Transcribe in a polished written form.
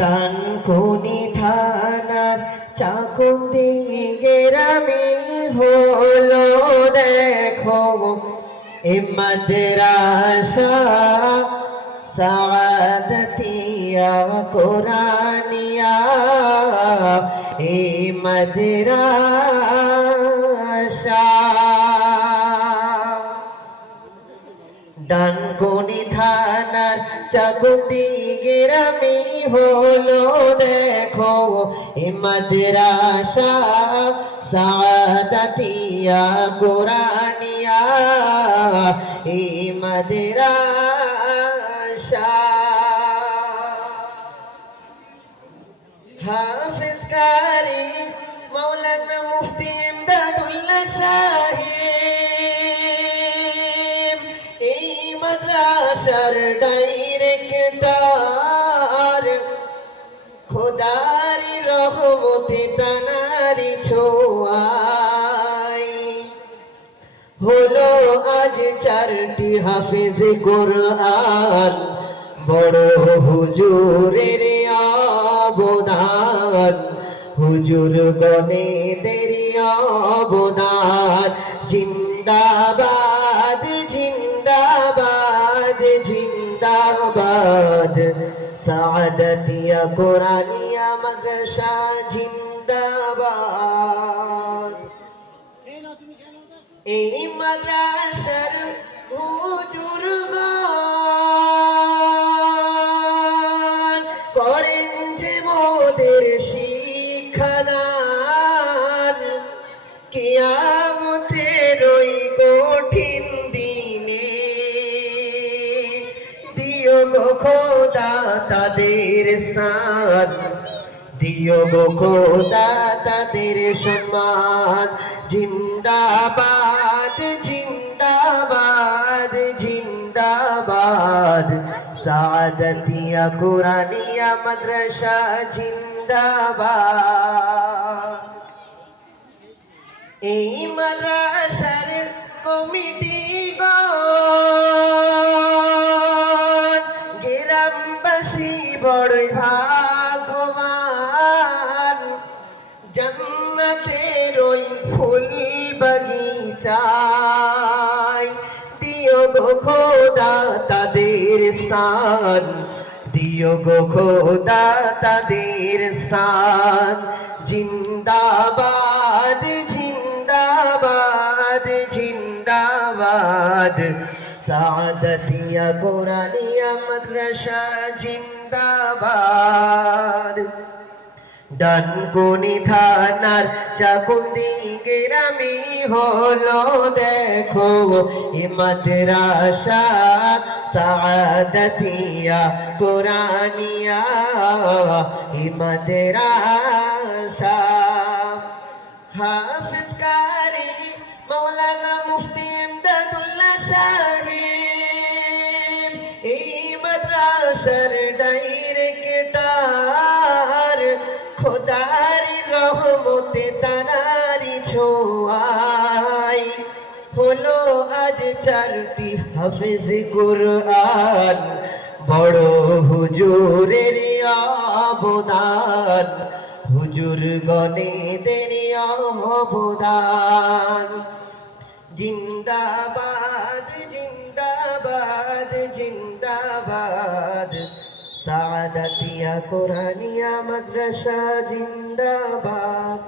ডানকুনি থানার চাকুন্দি গ্রামে হলো দেখো এ মাদ্রাসা সাআদাতিয়া কোরআনিয়া এ মাদ্রাসা। ডানকুনি থানার চাকুন্দি গ্রামে হলো দেখো এ মাদ্রাসা সাআদাতিয়া কোরআনিয়া এ মাদ্রাসা। হাফিজ কারি মাওলানা মুফতি ইমদাদুল্লাহ সাহেব এই মাদ্রাসার ডাইরেক্টর, খোদার রহমতে তানারি ছোঁয়ায় হলো আজ 4টি হাফেজ কোরআন। বড় হুজুরের অবদান, হুজুর গণেদের অবদান। জিন্দাবাদ জিন্দাবাদ জিন্দাবাদ সাআদাতিয়া কোরআনিয়া মাদ্রাসা জিন্দাবাদ। এই মাদ্রাসার হুজুরগণ করেন যে মোদের শিক্ষাদান, কিয়ামতের ওই কঠিন দিনে দিও গো খোদা তাদের স্থান, দিও গো খোদা তাদের সম্মান। জিন্দাবাদ জিন্দাবাদ জিন্দাবাদ সাআদাতিয়া কোরআনিয়া মাদ্রাসা জিন্দাবাদ। এই মাদ্রাসার কমিটিগণ গ্রামবাসী বড়ই ভাগ্যবান, জান্নাতের ওই ফুল বাগিচায় দিও গো খোদা তাদের স্থান, দিও গো খোদা তাদের স্থান। জিন্দাবাদ জিন্দাবাদ জিন্দাবাদ সাআদাতিয়া কোরআনিয়া মাদ্রাসা জিন্দাবাদ। ডানকুনি থানার চাকুন্দি গ্রামে হলো দেখো এ মাদ্রাসা সাআদাতিয়া কোরআনিয়া এ মাদ্রাসা। হাফিজ কারি মাওলানা মুফতি ইমদাদুল্লাহ সাহেব এই মাদ্রাসার ডাইরেক্টর, খোদার রহমতে তানারি ছোঁয়ায় হলো আজ 4টি হাফেজ কোরআন। বড় হুজুরের অবদান, হুজুর গণেদের অবদান। জিন্দাবাদ জিন্দাবাদ জিন্দাবাদ সাআদাতিয়া কোরআনিয়া মাদ্রাসা জিন্দাবাদ।